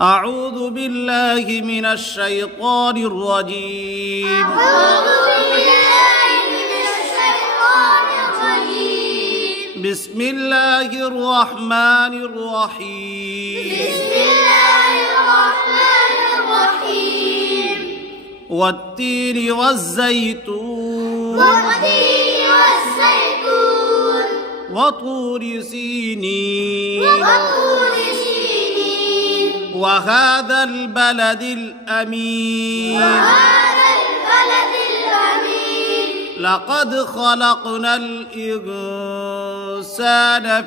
أعوذ بالله من الشيطان الرجيم. بسم الله الرحمن الرحيم. والتين والزيتون وطور سينين وهذا البلد الأمين لقد خلقنا الإنسان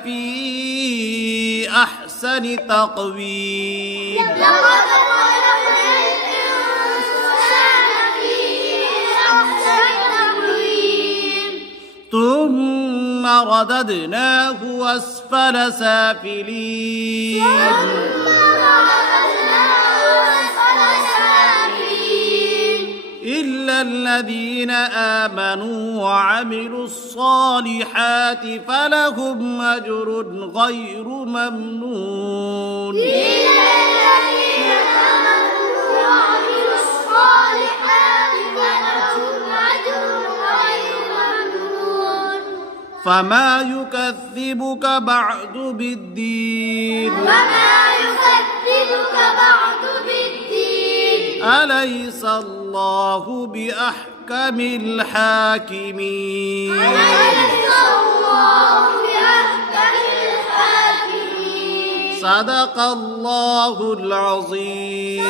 في أحسن تقويم ثم رددناه أسفل سافلين إلا الذين آمنوا وعملوا الصالحات فلهم أجر غير ممنون. فما يكذبك بعد بالدين أليس الله بأحكم الحاكمين. صدق الله العظيم.